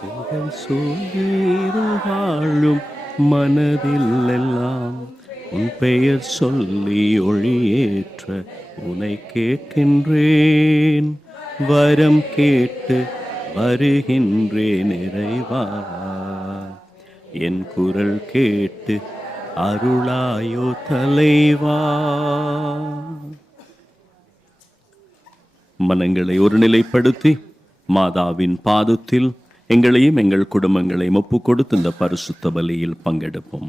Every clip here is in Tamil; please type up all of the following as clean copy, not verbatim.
புகழ் சூழ்ந்தீரும் வாழும் மனதில் எல்லாம் உன் பெயர் சொல்லி ஒளியேற்ற உனை கேட்கின்றேன். வரம் கேட்டு வருகின்றேன் இறைவா, என் குரல் கேட்டு அருளாயோ தலைவா. மனங்களை ஒருநிலைப்படுத்தி மாதாவின் பாதத்தில் எங்களையும் எங்கள் குடும்பங்களையும் ஒப்புக் கொடுத்து இந்த பரிசுத்த பலியில் பங்கெடுப்போம்.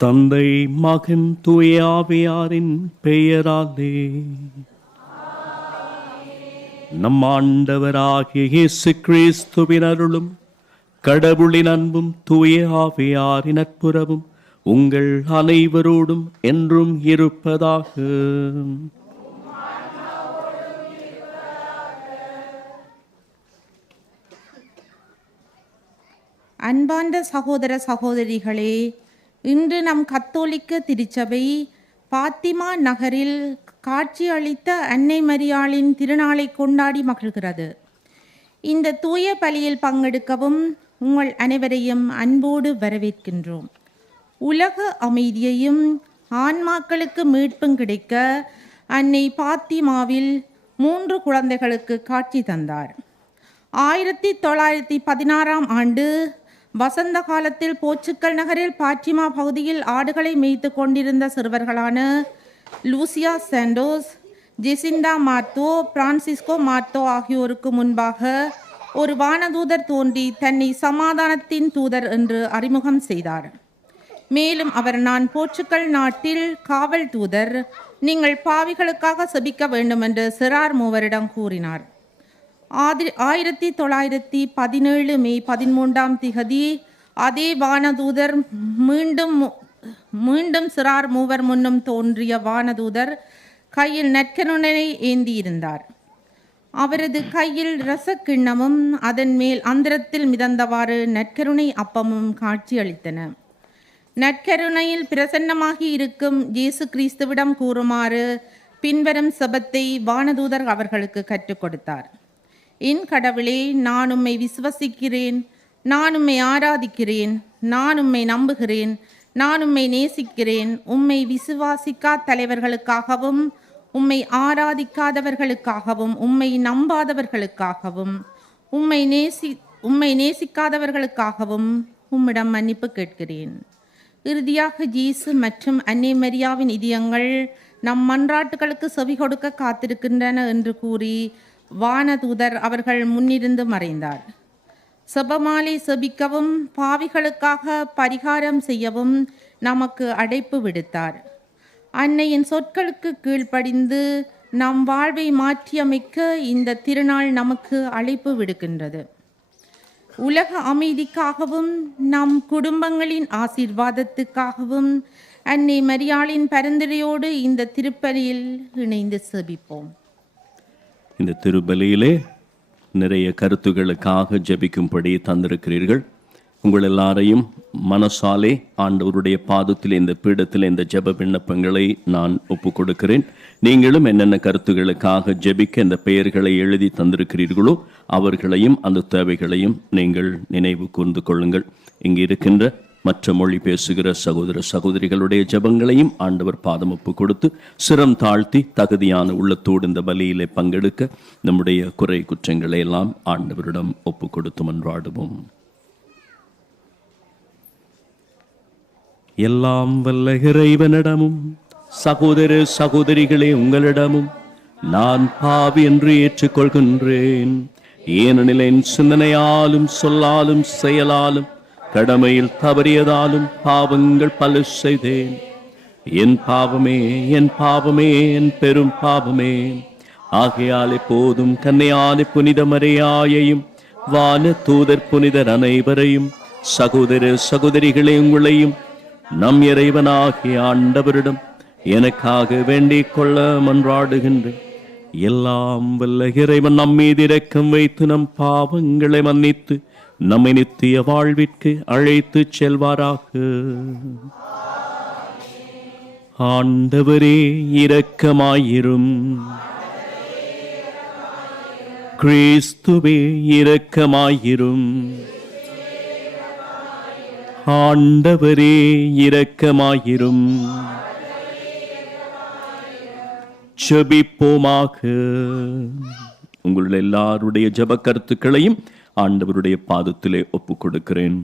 தந்தை மகன் தூய ஆவியாரின் பெயராலே நம் ஆண்டவராகிய இயேசு கிறிஸ்துவின் அருளும் கடவுளின் அன்பும் தூய ஆவியாரின் நட்புறவும் உங்கள் அனைவரோடும் என்றும் இருப்பதாக. அன்பார்ந்த சகோதர சகோதரிகளே, இன்று நம் கத்தோலிக்க திருச்சபை பாத்திமா நகரில் காட்சி அளித்த அன்னை மரியாளின் திருநாளை கொண்டாடி மகிழ்கிறது. இந்த தூய பலியில் பங்கெடுக்கவும் உங்கள் அனைவரையும் அன்போடு வரவேற்கின்றோம். உலக அமைதியையும் ஆன்மாக்களுக்கு மீட்பும் கிடைக்க அன்னை பாத்திமாவில் 3 குழந்தைகளுக்கு காட்சி தந்தார். 1916ஆம் ஆண்டு வசந்த காலத்தில் போர்ச்சுகல் நகரில் பாத்திமா பகுதியில் ஆடுகளை மேய்த்து கொண்டிருந்த சிறுவர்களான லூசியா சாண்டோஸ், ஜெசிண்டா மார்த்தோ, பிரான்சிஸ்கோ மார்த்தோ ஆகியோருக்கு முன்பாக ஒரு வானதூதர் தோன்றி தன்னை சமாதானத்தின் தூதர் என்று அறிமுகம் செய்தார். மேலும் அவர், நான் போர்ச்சுகல் நாட்டில் காவல் தூதர், நீங்கள் பாவிகளுக்காக செபிக்க வேண்டும் என்று சிறார் மூவரிடம் கூறினார். 1917 மே 13ஆம் திகதி அதே வானதூதர் மீண்டும் சிறார் மூவர் முன்னும் தோன்றிய வானதூதர் கையில் நற்கருணை ஏந்தியிருந்தார். அவரது கையில் இரசக்கிண்ணமும் அதன் மேல் அந்தரத்தில் மிதந்தவாறு நற்கருணை அப்பமும் காட்சியளித்தன. நற்கருணையில் பிரசன்னமாகி இருக்கும் இயேசு கிறிஸ்துவிடம் கூறுமாறு பின்வரும் செபத்தை வானதூதர் அவர்களுக்கு கற்றுக் கொடுத்தார். என் கடவுளே, நான் உம்மை விசுவசிக்கிறேன், நான் உம்மை ஆராதிக்கிறேன், நான் உம்மை நம்புகிறேன், நான் உம்மை நேசிக்கிறேன். உம்மை விசுவாசிக்கா தலைவர்களுக்காகவும் உம்மை ஆராதிக்காதவர்களுக்காகவும் உம்மை நம்பாதவர்களுக்காகவும் உம்மை நேசிக்காதவர்களுக்காகவும் உம்மிடம் மன்னிப்பு கேட்கிறேன். இறுதியாக இயேசு மற்றும் அன்னை மரியாவின் இதயங்கள் நம் மன்றாட்டுகளுக்கு செவி கொடுக்க காத்திருக்கின்றன என்று கூறி வானதூதர் அவர்கள் முன்னிருந்து மறைந்தார். செபமாலை செபிக்கவும் பாவிகளுக்காக பரிகாரம் செய்யவும் நமக்கு அழைப்பு விடுத்தார். அன்னையின் சொற்களுக்கு கீழ்ப்படிந்து நம் வாழ்வை மாற்றியமைக்க இந்த திருநாள் நமக்கு அழைப்பு விடுக்கின்றது. உலக அமைதிக்காகவும் நம் குடும்பங்களின் ஆசீர்வாதத்துக்காகவும் அன்னை மரியாளின் பரிந்துரையோடு இந்த திருப்பலியில் இணைந்து செபிப்போம். இந்த திருப்பலியிலே நிறைய கருத்துக்களுக்காக ஜெபிக்கும்படி தந்திருக்கிறீர்கள். உங்கள் எல்லாரையும் மனசாலே ஆண்டவருடைய பாதத்தில் இந்த பீடத்தில் இந்த ஜெப விண்ணப்பங்களை நான் ஒப்பு கொடுக்கிறேன். நீங்களும் என்னென்ன கருத்துக்களுக்காக ஜெபிக்க இந்த பெயர்களை எழுதி தந்திருக்கிறீர்களோ அவர்களையும் அந்த தேவைகளையும் நீங்கள் நினைவு கூர்ந்து கொள்ளுங்கள். இங்கு இருக்கின்ற மற்ற மொழி பேசுகிற சகோதர சகோதரிகளுடைய ஜெபங்களையும் ஆண்டவர் பாதம் ஒப்பு கொடுத்து சிரம் தாழ்த்தி தகுதியான உள்ளத்தோடு இந்த பலியிலே பங்கெடுக்க நம்முடைய குறை குற்றங்களை எல்லாம் ஆண்டவரிடம் ஒப்பு கொடுத்து மன்றாடுவோம். எல்லாம் வல்ல இறைவனிடமும் சகோதர சகோதரிகளே உங்களிடமும் நான் பாவி என்று ஏற்றுக்கொள்கின்றேன். ஏனெனில் என் சிந்தனையாலும் சொல்லாலும் செயலாலும் கடமையில் தவறியதாலும் பாவங்கள் பல செய்தேன். என் பாவமே, என் பாவமே, என் பெரும் பாவமே. ஆகையால் எப்போதும் கன்னியான புனித மரியாயையும் வான தூதர் புனிதர் அனைவரையும் சகோதர சகோதரிகளே உங்களையும் நம் இறைவனாகிய ஆண்டவரிடம் எனக்காக வேண்டிக் கொள்ள மன்றாடுகின்றேன். எல்லாம் வல்ல இறைவன் நம் மீது இரக்கம் வைத்து நம் பாவங்களை மன்னித்து நம்மை நித்திய வாழ்விற்கு அழைத்து செல்வாராக. ஆண்டவரே இரக்கமாயிரும். கிறிஸ்துவே இரக்கமாயிரும். ஆண்டவரே இரக்கமாயிரும். ஜெபிப்போமாக. உங்கள் எல்லாருடைய ஜெப கருத்துக்களையும் ஆண்டவருடைய பாதத்திலே ஒப்புக் கொடுக்கிறேன்.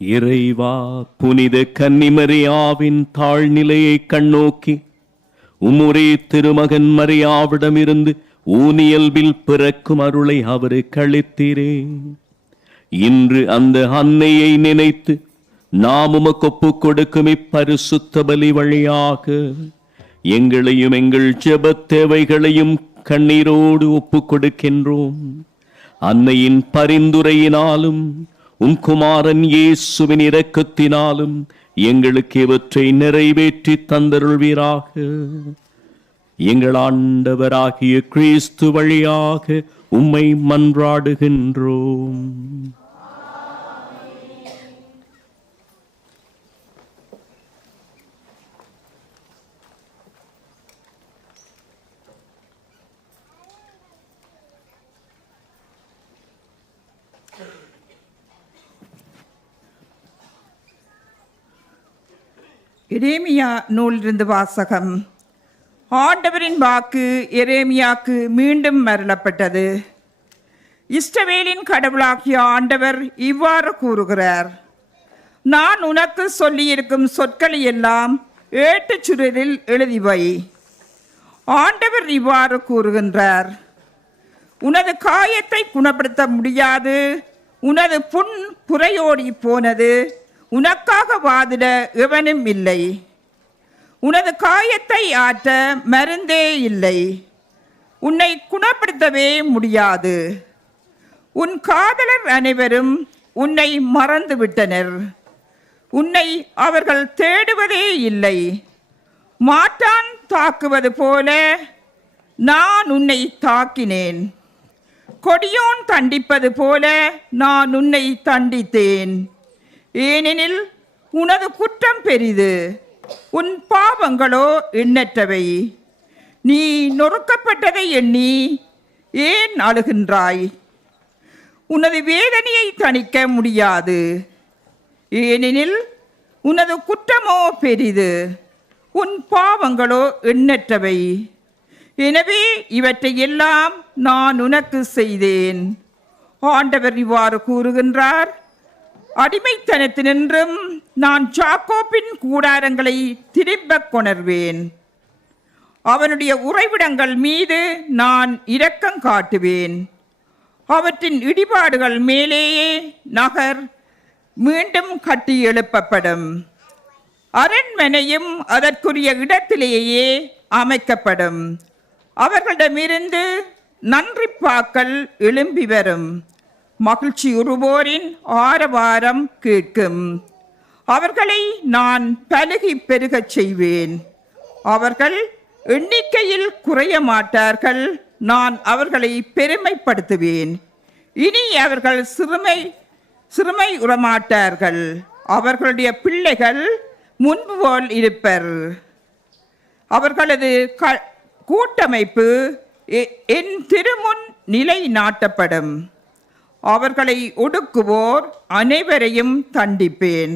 இறைவா, புனித கன்னிமரியாவின் தாழ்நிலையை கண்ணோக்கி உம்முடைய திருமகன் மரியாவிடமிருந்து ஊனியல்பில் பிறக்கும் அருளை அவருக்கு அளித்தீரே. இன்று அந்த அன்னையை நினைத்து நாம் உமக்கு ஒப்புக் கொடுக்கும் இப்பரிசுத்த பலி வழியாக எங்களையும் எங்கள் ஜெபத் தேவைகளையும் கண்ணீரோடு ஒப்புக் கொடுக்கின்றோம். அன்னையின் பரிந்துரையினாலும் உம் குமாரன் இயேசுவின் இரக்கத்தினாலும் எங்களுக்கு இவற்றை நிறைவேற்றி தந்தருள்வீராக. எங்கள் ஆண்டவராகிய கிறிஸ்து வழியாக உம்மை மன்றாடுகின்றோம். எரேமியா நூலிலிருந்து வாசகம். ஆண்டவரின் வாக்கு எரேமியாக்கு மீண்டும் மருளப்பட்டது. இஸ்ரவேலின் கடவுளாகிய ஆண்டவர் இவ்வாறு கூறுகிறார்: நான் உனக்கு சொல்லியிருக்கும் சொற்களை எல்லாம் ஏட்டுச் சுருளில் எழுதிவை. ஆண்டவர் இவ்வாறு கூறுகின்றார்: உனது காயத்தை குணப்படுத்த முடியாது, உனது புண் புரையோடி போனது, உனக்காக வாதிட எவனும் இல்லை. உனது காயத்தை ஆற்ற மருந்தே இல்லை, உன்னை குணப்படுத்தவே முடியாது. உன் காதலர் அனைவரும் உன்னை மறந்துவிட்டனர், உன்னை அவர்கள் தேடுவதே இல்லை. மாட்டான் தாக்குவது போல நான் உன்னை தாக்கினேன், கொடியோன் தண்டிப்பது போல நான் உன்னை தண்டித்தேன். ஏனெனில் உனது குற்றம் பெரிது, உன் பாவங்களோ எண்ணற்றவை. நீ நொறுக்கப்பட்டதை எண்ணி ஏன் அழுகின்றாய்? உனது வேதனையை தணிக்க முடியாது, ஏனெனில் உனது குற்றமோ பெரிது, உன் பாவங்களோ எண்ணற்றவை. எனவே இவற்றை எல்லாம் நான் உனக்கு செய்தேன். ஆண்டவர் இவ்வாறு கூறுகின்றார்: அடிமைத்தனத்தினின்றும் நான் யாக்கோபின் கூடாரங்களை திரும்பக் கொணர்வேன். அவனுடைய உறைவிடங்கள் மீது நான் இரக்கம் காட்டுவேன். அவற்றின் இடிபாடுகள் மேலேயே நகர் மீண்டும் கட்டி எழுப்பப்படும். அரண்மனையும் அதற்குரிய இடத்திலேயே அமைக்கப்படும். அவர்களிடமிருந்து நன்றிப்பாக்கள் எழும்பி வரும். மகிழ்ச்சி உறுவோரின் ஆரவாரம் கேட்கும். அவர்களை நான் பலுகி பெருகச் செய்வேன். அவர்கள் எண்ணிக்கையில் குறைய மாட்டார்கள். நான் அவர்களை பெருமைப்படுத்துவேன். இனி அவர்கள் சிறுமை உறமாட்டார்கள். அவர்களுடைய பிள்ளைகள் முன்பு போல் இருப்பர். அவர்களது கூட்டமைப்பு என் திருமுன் நிலை நாட்டப்படும். அவர்களை ஒடுக்குவோர் அனைவரையும் தண்டிப்பேன்.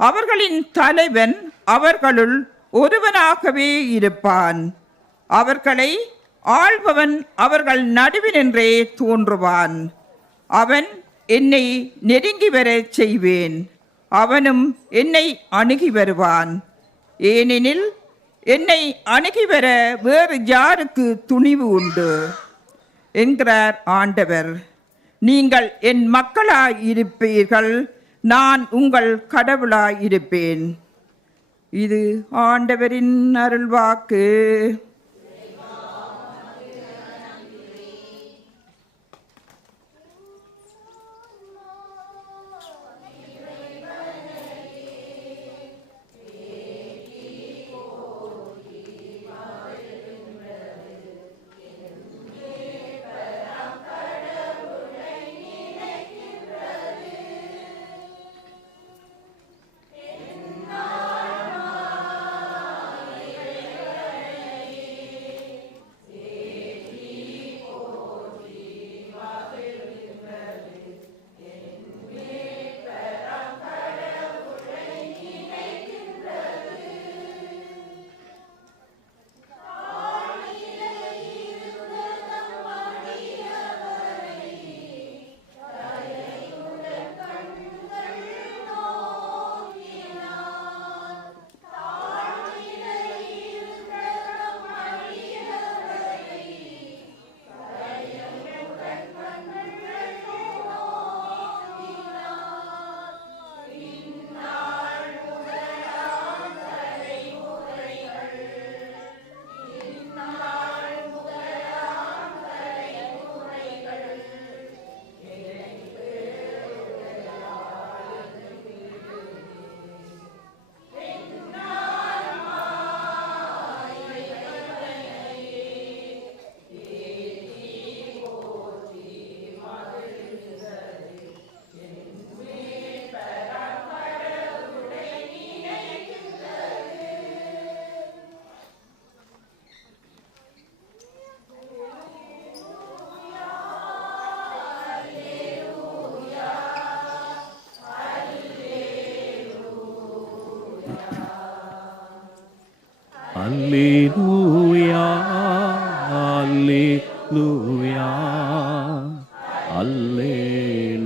அவர்களின் தலைவன் அவர்களுள் ஒருவனாகவே இருப்பான். அவர்களை ஆள்பவன் அவர்கள் நடுவினின்றே தோன்றுவான். அவன் என்னை நெருங்கி வர செய்வேன், அவனும் என்னை அணுகி வருவான். ஏனெனில் என்னை அணுகி வர வேறு யாருக்கு துணிவு உண்டு என்கிறார் ஆண்டவர். நீங்கள் என் மக்களாயிருப்பீர்கள், நான் உங்கள் கடவுளாயிருப்பேன். இது ஆண்டவரின் அருள்வாக்கு. அல்லேலூயா அல்லேலூயா அல்லேலூயா.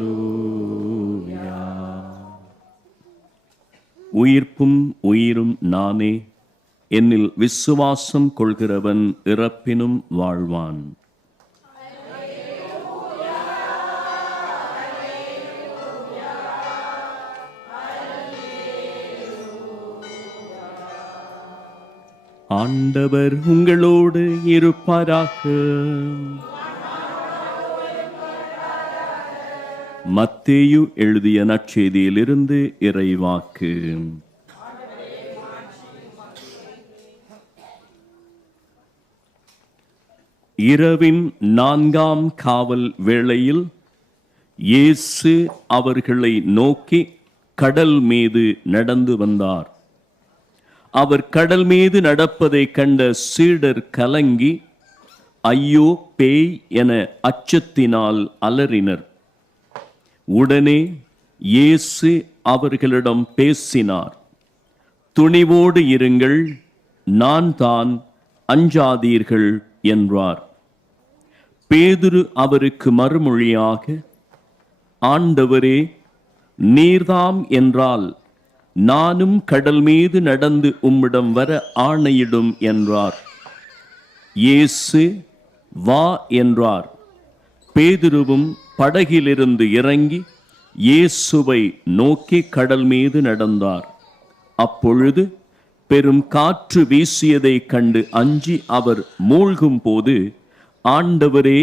உயிர்ப்பும் உயிரும் நானே, என்னில் விசுவாசம் கொள்கிறவன் இறப்பினும் வாழ்வான். ஆண்டவர் உங்களோடு இருப்பாராக. மத்தேயு எழுதிய நற்செய்தியிலிருந்து இறைவாக்கு. இரவின் 4ஆம் காவல் வேளையில் இயேசு அவர்களை நோக்கி கடல் மீது நடந்து வந்தார். அவர் கடல் மீது நடப்பதைக் கண்ட சீடர் கலங்கி ஐயோ பேய் என அச்சத்தினால் அலறினர். உடனே இயேசு அவர்களிடம் பேசினார். துணிவோடு இருங்கள், நான் தான், அஞ்சாதீர்கள் என்றார். பேதுரு அவருக்கு மறுமொழியாக, ஆண்டவரே, நீர்தாம் என்றால் நானும் கடல் மீது நடந்து உம்மிடம் வர ஆணையிடும் என்றார். இயேசு வா என்றார். பேதுருவும் படகிலிருந்து இறங்கி இயேசுவை நோக்கி கடல் மீது நடந்தார். அப்பொழுது பெரும் காற்று வீசியதைக் கண்டு அஞ்சி அவர் மூழ்கும் போது, ஆண்டவரே,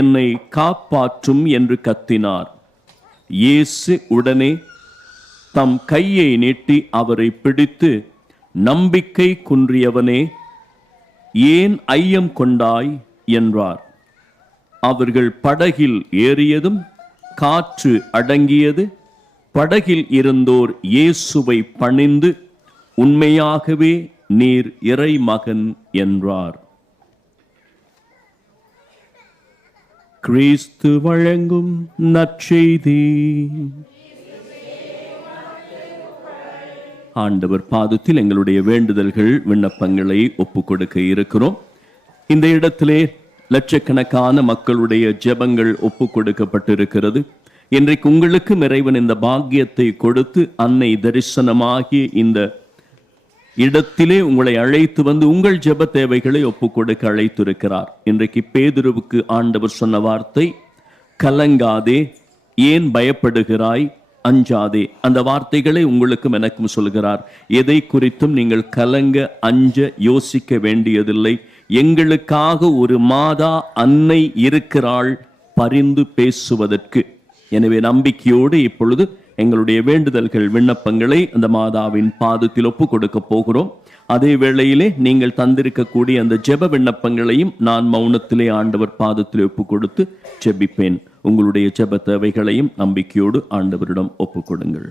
என்னை காப்பாற்றும் என்று கத்தினார். இயேசு உடனே தம் கையை நீட்டி அவரை பிடித்து, நம்பிக்கை குன்றியவனே, ஏன் ஐயம் கொண்டாய் என்றார். அவர்கள் படகில் ஏறியதும் காற்று அடங்கியது. படகில் இருந்தோர் இயேசுவை பணிந்து, உண்மையாகவே நீர் இறைமகன் என்றார். கிறிஸ்து வழங்கும் நற்செய்தி. ஆண்டவர் பாதத்தில் எங்களுடைய வேண்டுதல்கள் விண்ணப்பங்களை ஒப்புக் கொடுக்க இருக்கிறோம். இந்த இடத்திலே லட்சக்கணக்கான மக்களுடைய ஜெபங்கள் ஒப்புக் கொடுக்கப்பட்டிருக்கிறது. இன்றைக்கு உங்களுக்கு இறைவன் இந்த பாக்கியத்தை கொடுத்து அன்னை தரிசனமாகி இந்த இடத்திலே உங்களை அழைத்து வந்து உங்கள் ஜெப தேவைகளை ஒப்புக் கொடுக்க அழைத்திருக்கிறார். இன்றைக்கு பேதுருவுக்கு ஆண்டவர் சொன்ன வார்த்தை, கலங்காதே, ஏன் பயப்படுகிறாய், அஞ்சாதே. அந்த வார்த்தைகளை உங்களுக்கும் எனக்கும் சொல்கிறார். எதை குறித்தும் நீங்கள் கலங்க அஞ்ச யோசிக்க வேண்டியதில்லை. எங்களுக்காக ஒரு மாதா அன்னை இருக்கிறாள் பரிந்து பேசுவதற்கு. எனவே நம்பிக்கையோடு இப்பொழுது எங்களுடைய வேண்டுதல்கள் விண்ணப்பங்களை அந்த மாதாவின் பாதத்தில் ஒப்பு கொடுக்க போகிறோம். அதே வேளையிலே நீங்கள் தந்திருக்கக்கூடிய அந்த ஜெப விண்ணப்பங்களையும் நான் மௌனத்திலே ஆண்டவர் பாதத்தில் ஒப்பு கொடுத்து ஜெபிப்பேன். உங்களுடைய ஜெப தேவைகளையும் நம்பிக்கையோடு ஆண்டவரிடம் ஒப்பு கொடுங்கள்.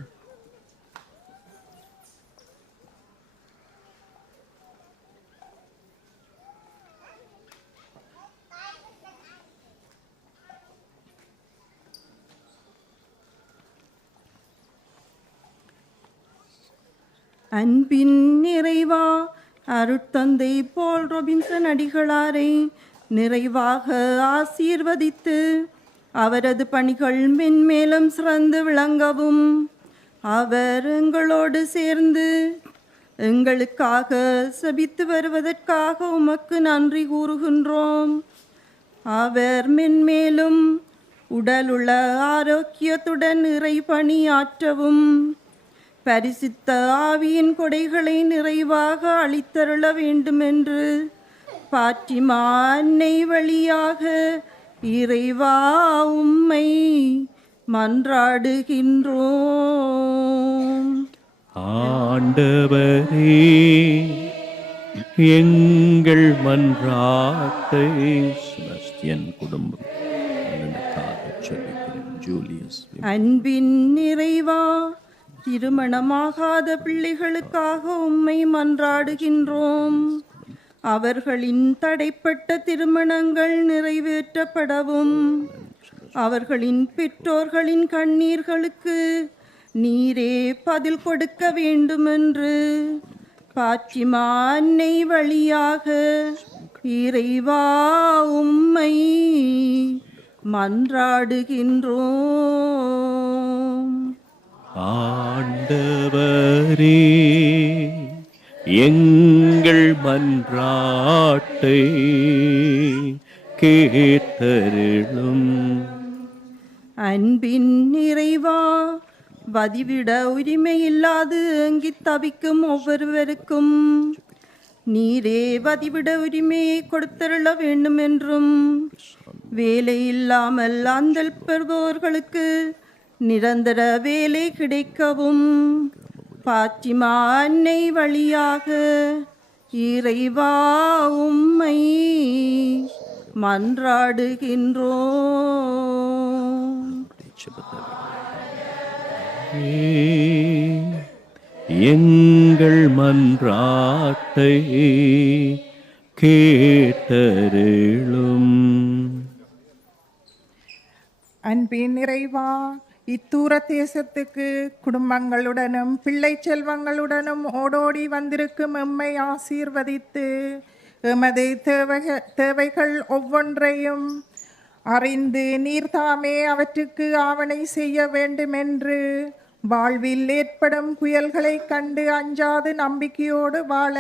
அன்பின் நிறைவா அருட்தந்தை போல் ரொபின்சன் அடிகளாரை நிறைவாக ஆசீர்வதித்து அவரது பணிகள் மென்மேலும் சிறந்து விளங்கவும் அவர் எங்களோடு சேர்ந்து எங்களுக்காக செபித்து வருவதற்காக உமக்கு நன்றி கூறுகின்றோம். அவர் மென்மேலும் உடலுள்ள ஆரோக்கியத்துடன் இறை பணி ஆற்றவும் பரிசுத்த ஆவியின் கொடைகளை நிறைவாக அளித்தருள வேண்டுமென்று பாத்திமா அன்னை வழியாக இறைவா உம்மை மன்றாடுகின்றோம். ஆண்டவரே, எங்கள் மன்றாட்டை செபஸ்டியன் குடும்பம் ஜூலியஸ். அன்பின் நிறைவா திருமணமாகாத பிள்ளைகளுக்காக உம்மை மன்றாடுகின்றோம். அவர்களின் தடைப்பட்ட திருமணங்கள் நிறைவேற்றப்படவும் அவர்களின் பெற்றோர்களின் கண்ணீர்களுக்கு நீரே பதில் கொடுக்க வேண்டுமென்று பாத்திமா அன்னை வழியாக இறைவா உம்மை மன்றாடுகின்றோம். ஆண்டவரே, எங்கள் மன்றாட்டை கேட்டருளும். அன்பின் நிறைவா, வதிவிட உரிமையில்லாது ஏங்கித் தவிக்கும் ஒவ்வொருவருக்கும் நீரே வதிவிட உரிமையை கொடுத்தருள வேண்டும் என்றும், வேலை இல்லாமல் அந்தல் பெறுபவர்களுக்கு நிரந்தர வேலை கிடைக்கவும் பாத்திமா அன்னை வழியாக இறைவா உம்மை மன்றாடுகின்றோம். எங்கள் மன்றாட்டை கேட்டருளும். அன்பின் நிறைவா, இத்தூர தேசத்துக்கு குடும்பங்களுடனும் பிள்ளை செல்வங்களுடனும் ஓடோடி வந்திருக்கும் எம்மை ஆசீர்வதித்து எமது தேவைகள் ஒவ்வொன்றையும் அறிந்து நீர்தாமே அவற்றுக்கு ஆவணை செய்ய வேண்டுமென்று வாழ்வில் ஏற்படும் புயல்களை கண்டு அஞ்சாது நம்பிக்கையோடு வாழ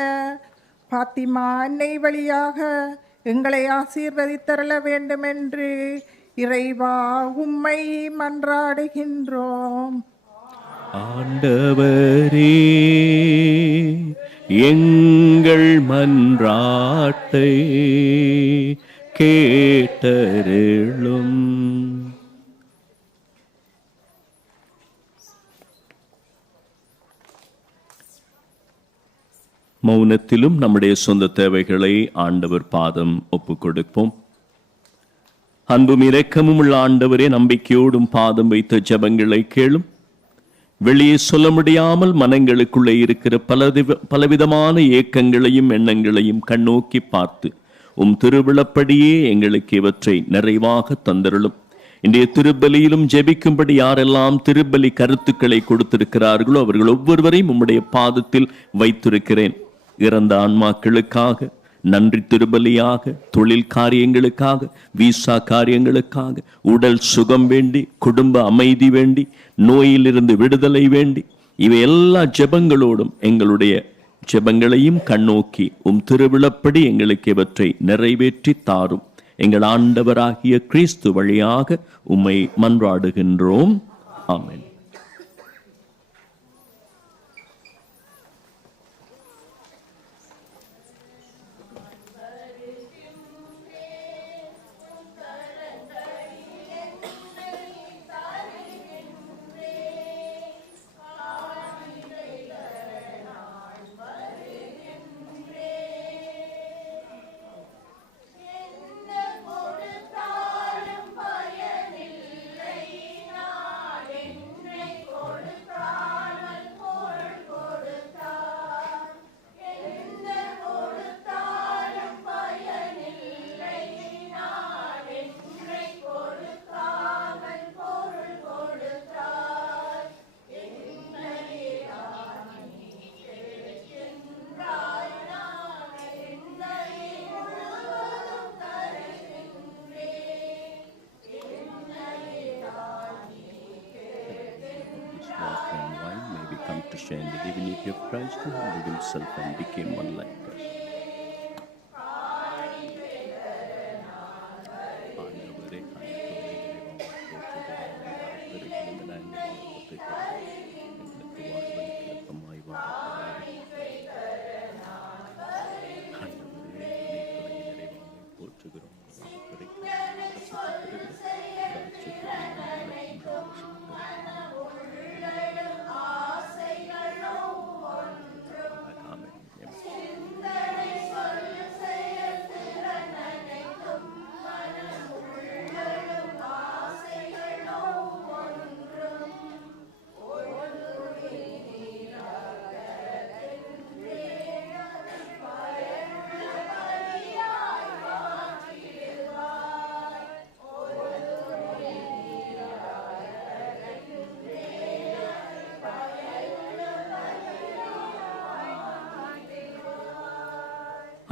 பாத்திமா அன்னை வழியாக எங்களை ஆசீர்வதித்தருள வேண்டுமென்று இறைவா உம்மை மன்றாடுகின்றோம். ஆண்டவரே, எங்கள் மன்றாட்டை கேட்டருளும். மௌனத்திலும் நம்முடைய சொந்த தேவைகளை ஆண்டவர் பாதம் ஒப்புக் கொடுப்போம். அன்பும் இரக்கமும் உள்ள ஆண்டவரே, நம்பிக்கையோடும் பாதம் வைத்த ஜெபங்களை கேளும். வெளியே சொல்ல முடியாமல் மனங்களுக்குள்ளே இருக்கிற பலவிதமான ஏக்கங்களையும் எண்ணங்களையும் கண்ணோக்கி பார்த்து உம் திருவிழப்படியே எங்களுக்கு இவற்றை நிறைவாக தந்தருளும். இன்றைய திருப்பலியிலும் ஜெபிக்கும்படி யாரெல்லாம் திருப்பலி கருத்துக்களை கொடுத்திருக்கிறார்களோ அவர்கள் ஒவ்வொருவரையும் உம்முடைய பாதத்தில் வைத்திருக்கிறேன். இறந்த ஆன்மாக்களுக்காக, நன்றி திருப்பலியாக, தொழில் காரியங்களுக்காக, வீசா காரியங்களுக்காக, உடல் சுகம் வேண்டி, குடும்ப அமைதி வேண்டி, நோயிலிருந்து விடுதலை வேண்டி, இவை எல்லா ஜெபங்களோடும் எங்களுடைய ஜெபங்களையும் கண்ணோக்கி உம் திருவிழப்படி எங்களுக்கு இவற்றை நிறைவேற்றி தாரும். எங்கள் ஆண்டவராகிய கிறிஸ்து வழியாக உம்மை மன்றாடுகின்றோம். ஆமென். To share in the divinity of Christ, who humbled himself and became one like us.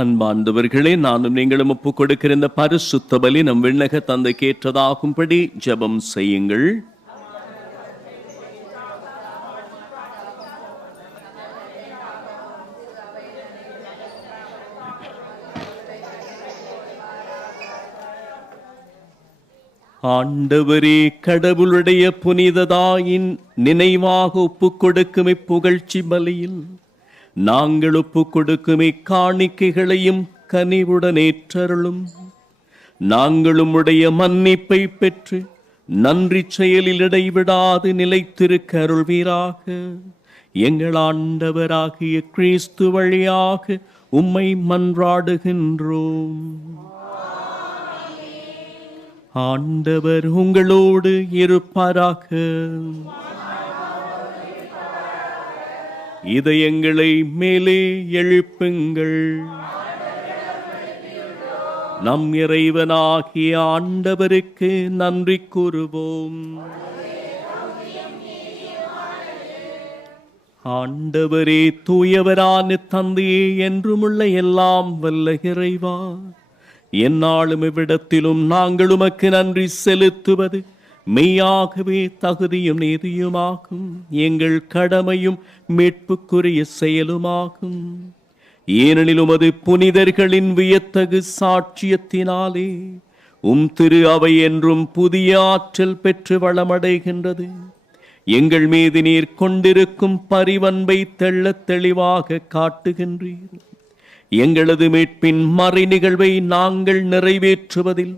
அன்பார்ந்தவர்களே, நானும் நீங்களும் ஒப்புக் கொடுக்கிற இந்த பரிசுத்த பலி நம் விண்ணக தந்தைக்கு ஏற்றதாகும்படி ஜெபம் செய்யுங்கள். ஆண்டவரே, கடவுளுடைய புனிததாயின் நினைவாக ஒப்புக் கொடுக்கும் இப்புகழ்ச்சி பலியில் நாங்கள் ஒப்புக் கொடுக்கும் இக்காணிக்கைகளையும் கனிவுடன் ஏற்றருளும். நாங்களும் உடைய மன்னிப்பை பெற்று நன்றி செயலில் இடைவிடாது நிலைத்திருக்க அருள்வீராக. எங்கள் ஆண்டவராகிய கிறிஸ்து வழியாக உம்மை மன்றாடுகின்றோம். ஆண்டவர் உங்களோடு இருப்பாராக. இதயங்களை மேலே எழுப்புங்கள். நம் இறைவனாகிய ஆண்டவருக்கு நன்றி கூறுவோம். ஆண்டவரே, தூயவரான தந்தையே, என்றுமுள்ள எல்லாம் வல்ல இறைவா, எந்நாளும் இவ்விடத்திலும் நாங்கள் உமக்கு நன்றி செலுத்துவது மெய்யாகவே தகுதியும் நீதியுமாகும். எங்கள் கடமையும் மீட்புக்குரிய செயலுமாகும். ஏனெனில் உமது புனிதர்களின் வியத்தகு சாட்சியத்தினாலே திரு அவை என்றும் புதிய ஆற்றல் பெற்று வளமடைகின்றது. எங்கள் மீது நீர் கொண்டிருக்கும் பரிவன்பை தெள்ளத் தெளிவாக காட்டுகின்றீர். எங்களது மீட்பின் மறை நிகழ்வை நாங்கள் நிறைவேற்றுவதில்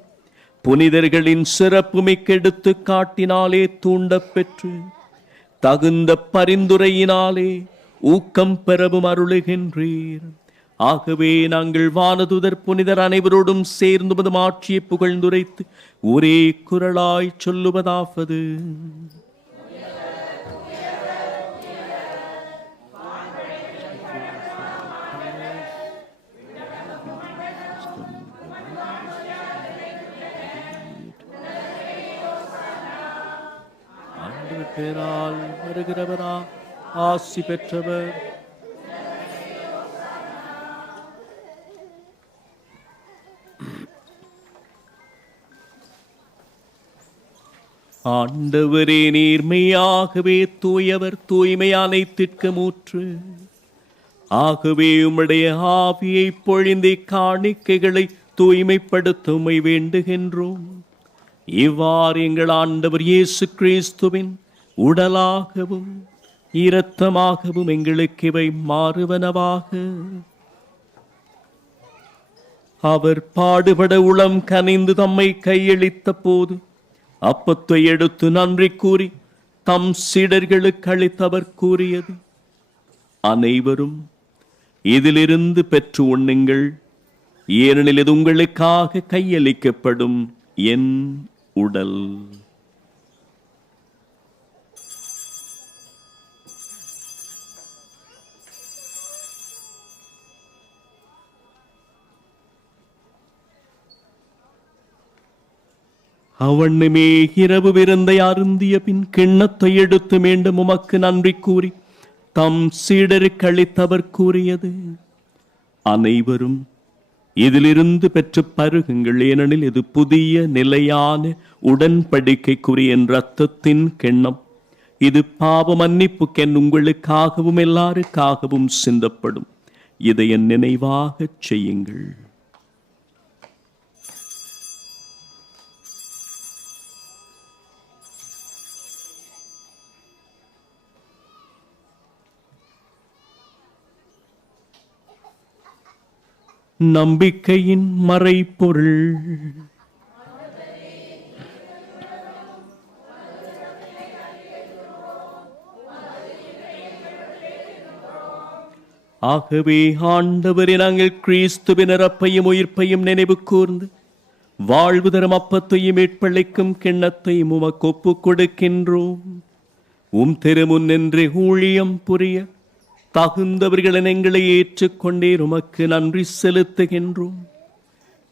புனிதர்களின் சிறப்புமிக்க எடுத்துக்காட்டினாலே தூண்டப் பெற்று தகுந்த பரிந்துரையினாலே ஊக்கம் பெறவும் அருளுகின்றீர். ஆகவே நாங்கள் வானதுதர் புனிதர் அனைவரோடும் சேர்ந்து ஆட்சியை புகழ்ந்துரைத்து ஒரே குரலாய் சொல்லுவதாவது: பேரால் வருகிறவரா ஆசி பெற்றவர். ஆண்டவரே, நீர்மையாகவே தூயவர், தூய்மை அனைத்திற்கு மூற்று. ஆகவே உம்முடைய ஆவியை பொழிந்தை காணிக்கைகளை தூய்மைப்படுத்துமை வேண்டுகின்றோம். இவ்வாறு எங்கள் ஆண்டவர் இயேசு கிறிஸ்துவின் உடலாகவும் இரத்தமாகவும் எங்களுக்கு இவை மாறுவனவாக. அவர் பாடுபட உளம் கனிந்து தம்மை கையளித்த போது அப்பத்தை எடுத்து நன்றி கூறி தம் சீடர்களுக்கு அளித்தவர் கூறியது: அனைவரும் இதிலிருந்து பெற்று உண்ணுங்கள், ஏனெனில் இது உங்களுக்காக கையளிக்கப்படும் என் உடல். அவனுமே இரவு விருந்தை அருந்திய பின் கிண்ணத்தை எடுத்து மீண்டும் உமக்கு நன்றி கூறி தம் சீடருக்கு அளித்தவர் கூறியது: அனைவரும் இதிலிருந்து பெற்று பருகுங்கள், ஏனெனில் இது புதிய நிலையான உடன்படிக்கைக்குரிய என் இரத்தத்தின் கிண்ணம். இது பாவ மன்னிப்புக்கென் உங்களுக்காகவும் எல்லாருக்காகவும் சிந்தப்படும். இதை என் நினைவாக செய்யுங்கள். நம்பிக்கையின் மறைபொருள். ஆகவே ஆண்டவரே, நாங்கள் கிறிஸ்துவின் இறப்பையும் உயிர்ப்பையும் நினைவு கூர்ந்து வாழ்வு தரும் அப்பத்தையும் மீட்பளிக்கும் கிண்ணத்தையும் உமக்கு ஒப்புக் கொடுக்கின்றோம். திருமுன் நின்று ஊழியம் புரிய தகுந்தவர்களின் எங்களை ஏற்றுக்கொண்டே உமக்கு நன்றி செலுத்துகின்றோம்.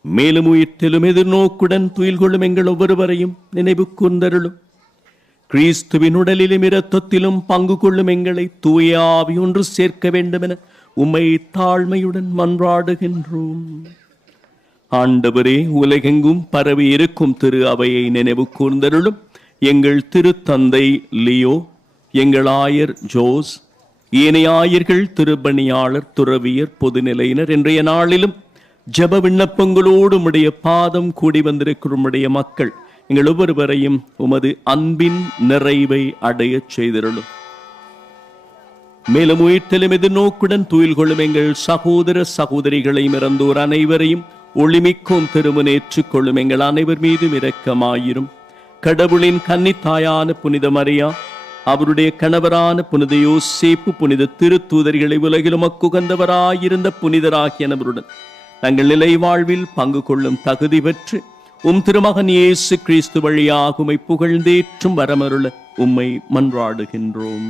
மேலும் உயிர்த்தெலும் எதிர்நோக்குடன் துயில் கொள்ளும் எங்கள் ஒவ்வொருவரையும் நினைவு கூர்ந்தருளும். கிறிஸ்துவின் உடலிலும் இரத்தத்திலும் பங்கு கொள்ளும் எங்களை தூய ஆவி ஒன்று சேர்க்க வேண்டும் என உம்மை தாழ்மையுடன் மன்றாடுகின்றோம். ஆண்டவரே, உலகெங்கும் பரவி இருக்கும் திரு அவையை நினைவு கூர்ந்தருளும். எங்கள் திருத்தந்தை லியோ, எங்கள் ஆயர் ஜோஸ், ஏனைய ஆயர்கள், திருப்பணியாளர், துறவியர், பொதுநிலையினர் இன்றைய நாளிலும் ஜெப விண்ணப்பங்களோடு உம்முடைய பாதம் கூடி வந்திருக்கிற உம்முடைய மக்கள் எங்கள் ஒவ்வொருவரையும் உமது அன்பின் நிறைவை அடையச் செய்திருளும். மேலும் உயிர்த்தெழும் எதிர்நோக்குடன் துயில் கொள்ளும் எங்கள் சகோதர சகோதரிகளை இறந்தோர் அனைவரையும் ஒளிமிக்கும் திருமணேற்றுக் கொள்ளும் எங்கள் அனைவர் மீதும் இரக்கமாயிரும். கடவுளின் கன்னித்தாயான புனித மரியா, அவருடைய கணவரான புனித யோசேப்பு, புனித திருத்தூதர்களை உலகிலும் அக்குகந்தவராயிருந்த புனிதராகியனவருடன் தங்கள் நிலை வாழ்வில் பங்கு கொள்ளும் தகுதி பெற்று உம் திருமகன் இயேசு கிறிஸ்து வழியாக உம்மை புகழ்ந்தேற்றும் வரமருள உம்மை மன்றாடுகின்றோம்.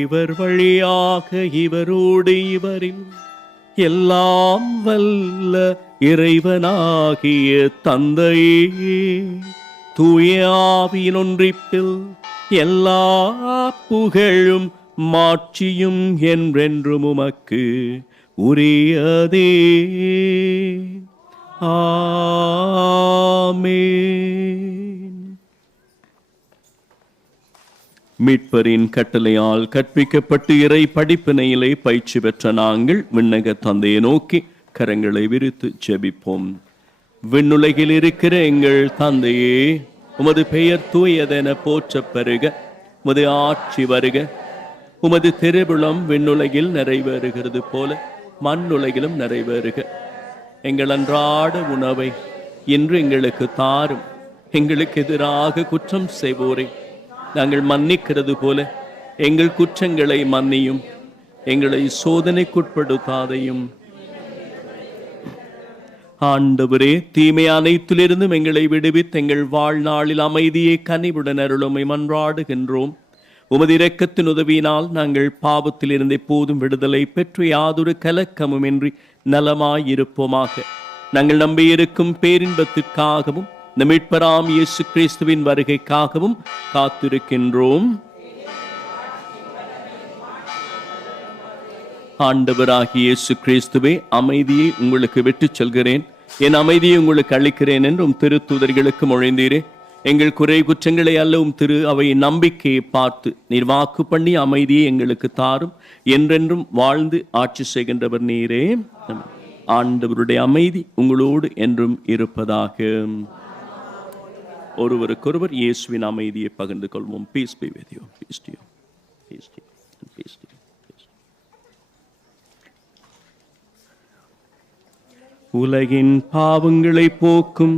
இவர் வழியாக இவரோடு இவரில் எல்லாம் வல்ல இறைவனாகிய தந்தையே, தூய ஆவியின் ஒன்றிப்பில் எல்லா புகழும் மாட்சியும் என்றென்றும் உமக்கு உரியதே. ஆமென். மீட்பரின் கட்டளையால் கற்பிக்கப்பட்டு இறை படிப்பினையிலே பயிற்சி பெற்ற நாங்கள் விண்ணக தந்தையை நோக்கி கரங்களை விரித்து ஜெபிப்போம். விண்ணுலகில் இருக்கிற எங்கள் தந்தையே, உமது பெயர் தூயதென போற்றப் பெறுக. உமது ஆட்சி வருக. உமது திருவிழம் விண்ணுலகில் நிறைவேறுகிறது போல மண்ணுலகிலும் நிறைவேறுக. எங்கள் அன்றாட உணவை இன்று எங்களுக்கு தாரும். எங்களுக்கு எதிராக குற்றம் செய்வோரை நாங்கள் மன்னிக்கிறது போல எங்கள் குற்றங்களை மன்னியும். எங்களை சோதனைக்குட்படுத்தாதையும். ஆண்டவரே, தீமை அனைத்திலிருந்தும் எங்களை விடுவித்து எங்கள் வாழ்நாளில் அமைதியை கனிவுடன் அருளுமை மன்றாடுகின்றோம். உமது இரக்கத்தின் உதவியினால் நாங்கள் பாவத்திலிருந்து எப்போதும் விடுதலை பெற்று யாதொரு கலக்கமும் இன்றி நலமாயிருப்போமாக. நாங்கள் நம்பியிருக்கும் பேரின்பத்திற்காகவும் நம் மீட்பராம் இயேசு கிறிஸ்துவின் வருகைக்காகவும் காத்திருக்கின்றோம். ஆண்டவராகிய இயேசு கிறிஸ்துவே, அமைதியை உங்களுக்கு விட்டுச் செல்கிறேன், என் அமைதியை உங்களுக்கு அளிக்கிறேன் என்றும் திருத்தூதர்களுக்கு மொழிந்தீரே. எங்கள் குறை குற்றங்களை அல்லவும் திரு அவை நம்பிக்கையை பார்த்து நீர் வாக்கு பண்ணி அமைதியை எங்களுக்கு தாரும். என்றென்றும் வாழ்ந்து ஆட்சி செய்கின்றவர் நீரே. ஆண்டவருடைய அமைதி உங்களோடு என்றும் இருப்பதாக. ஒருவருக்கொருவர் இயேசுவின் அமைதியை பகிர்ந்து கொள்வோம். Peace be with you. Peace to you. Peace to you. And peace to you. உலகின் பாவங்களை போக்கும்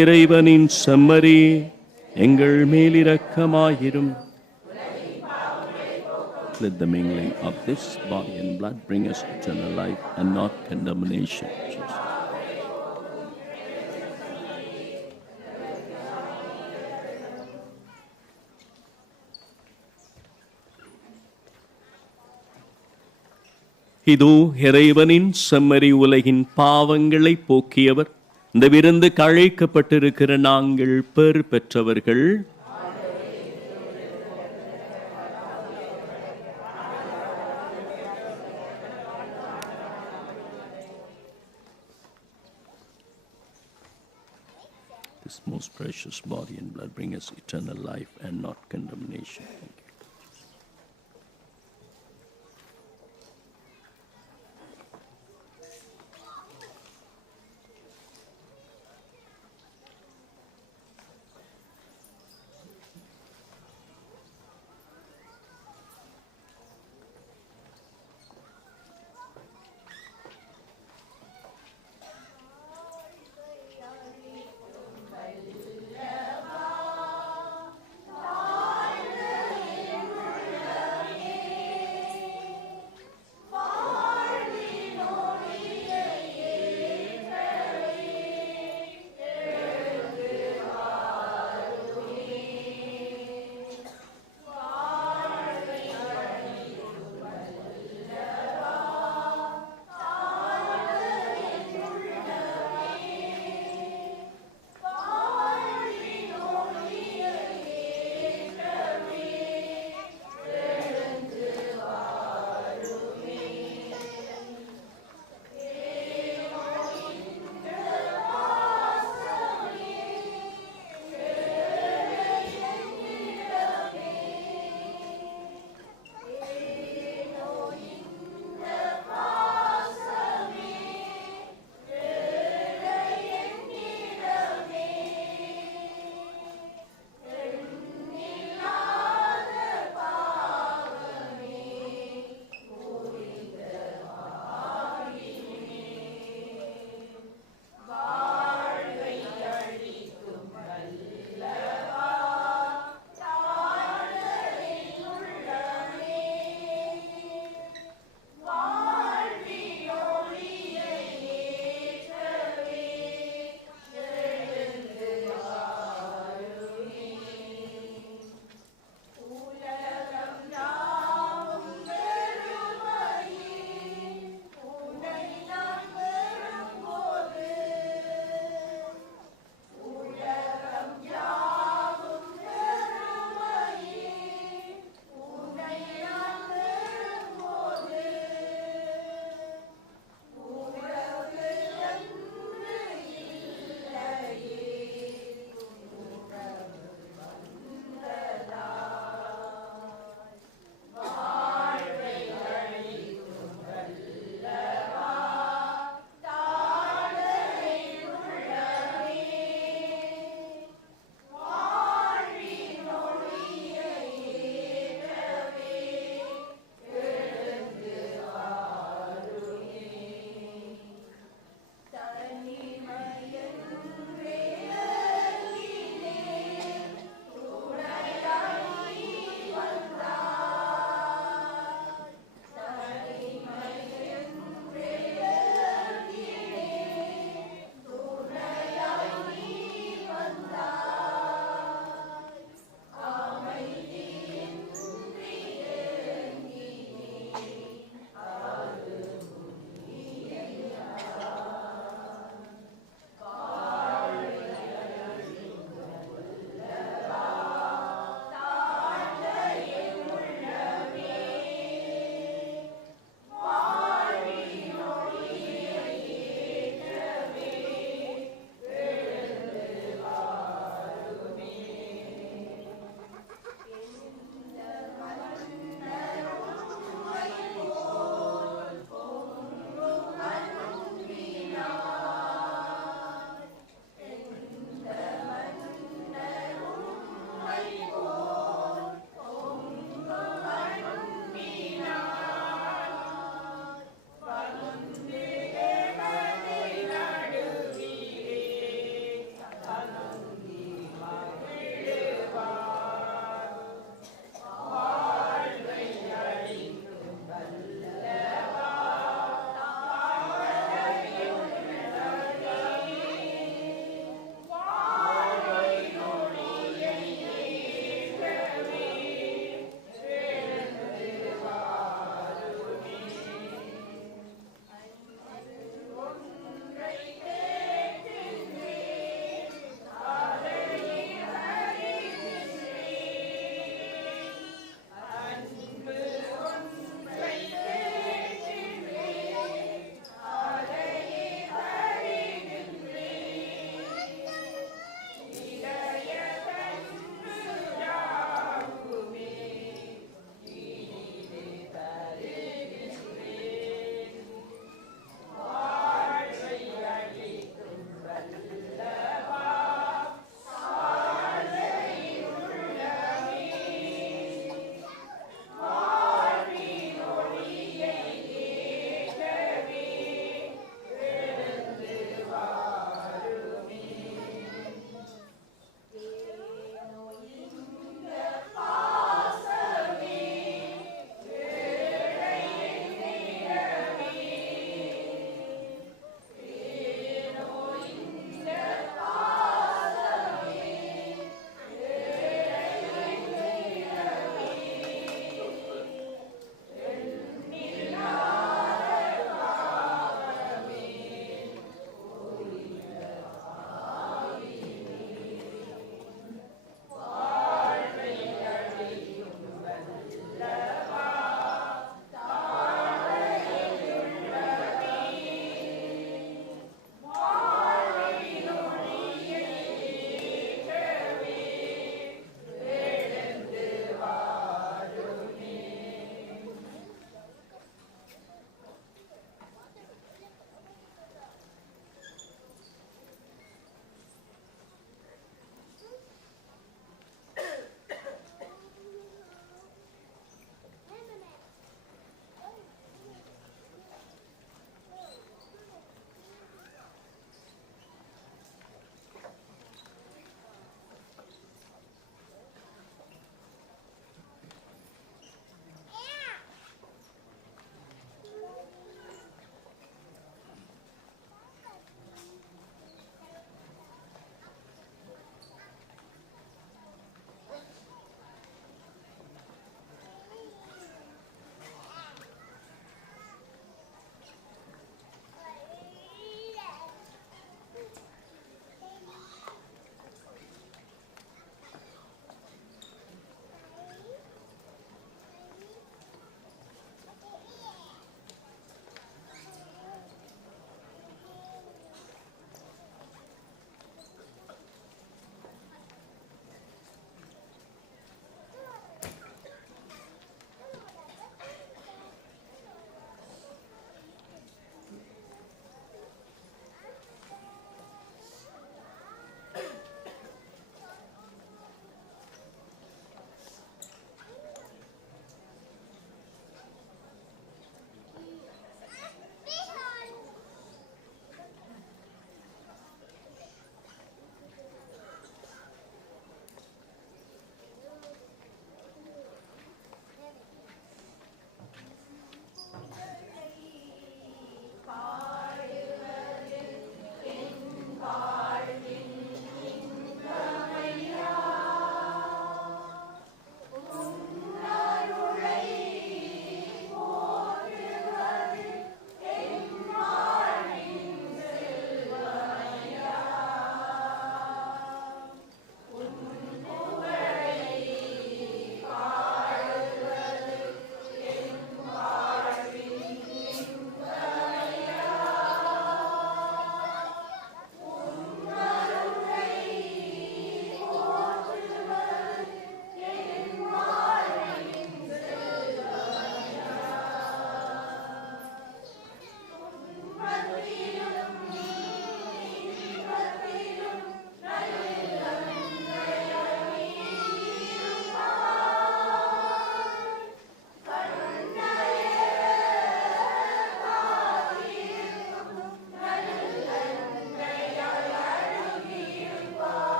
இறைவனின் செம்மறி, எங்கள் மேலிரக்கமாயிரும். Let the mingling of this body and blood bring us eternal life and not condemnation. இதோ இறைவனின் செம்மறி, உலகின் பாவங்களை போக்கியவர். இந்த விருந்து அழைக்கப்பட்டிருக்கிற நாங்கள் பேறு பெற்றவர்கள். This most precious body and blood bring us eternal life and not condemnation. Thank you.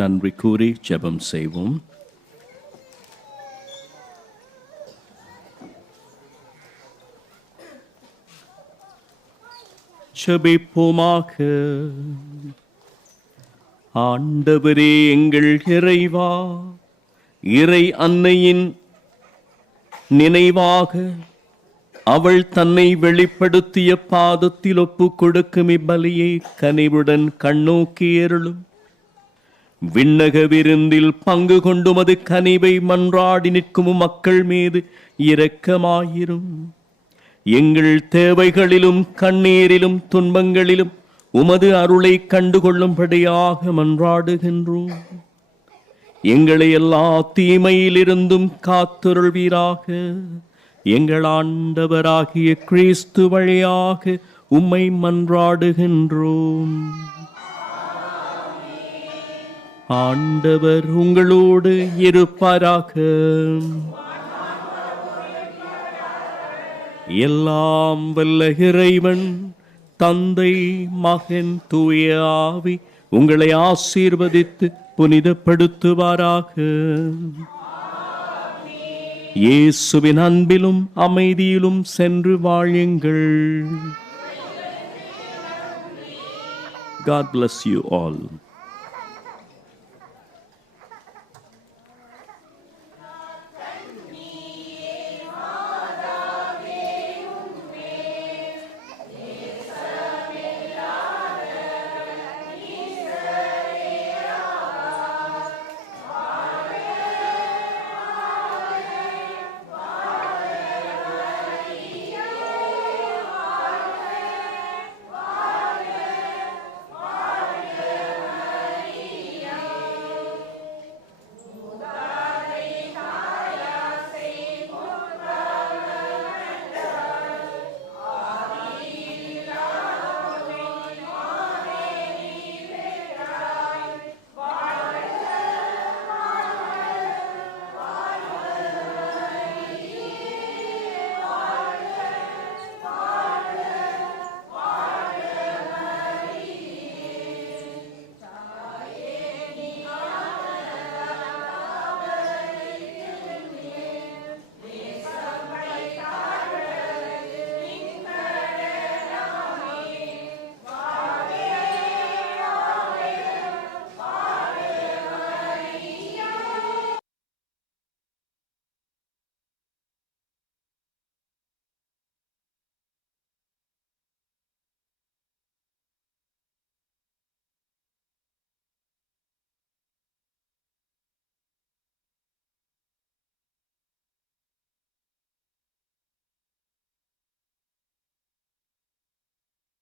நன்றி கூறி ஜெபம் செய்வோம். ஜெபிப்போமாக. ஆண்டவரே எங்கள் இறைவா, இறை அன்னையின் நினைவாக அவள் தன்னை வெளிப்படுத்திய பாதத்தில் ஒப்பு கொடுக்கும் இப்பலியை கனிவுடன் கண்ணோக்கி அருளும். விண்ணக விருந்தில் பங்கு கொண்டும் அது கனிவை மன்றாடி நிற்கும் மக்கள் மீது இரக்கமாயிரும். எங்கள் தேவைகளிலும் கண்ணீரிலும் துன்பங்களிலும் உமது அருளை கண்டுகொள்ளும்படியாக மன்றாடுகின்றோம். எங்களை எல்லா தீமையிலிருந்தும் காத்தருள்வீராக. எங்கள் ஆண்டவராகிய கிறிஸ்து வழியாக உம்மை மன்றாடுகின்றோம். ஆண்டவர் உங்களோடு இருப்பாராக. எல்லாம் வல்ல இறைவன் தந்தை, மகன், தூய ஆவி உங்களை ஆசீர்வதித்து புனிதப்படுத்துவாராக. இயேசுவின் அன்பிலும் அமைதியிலும் சென்று வாழுங்கள். God bless you all.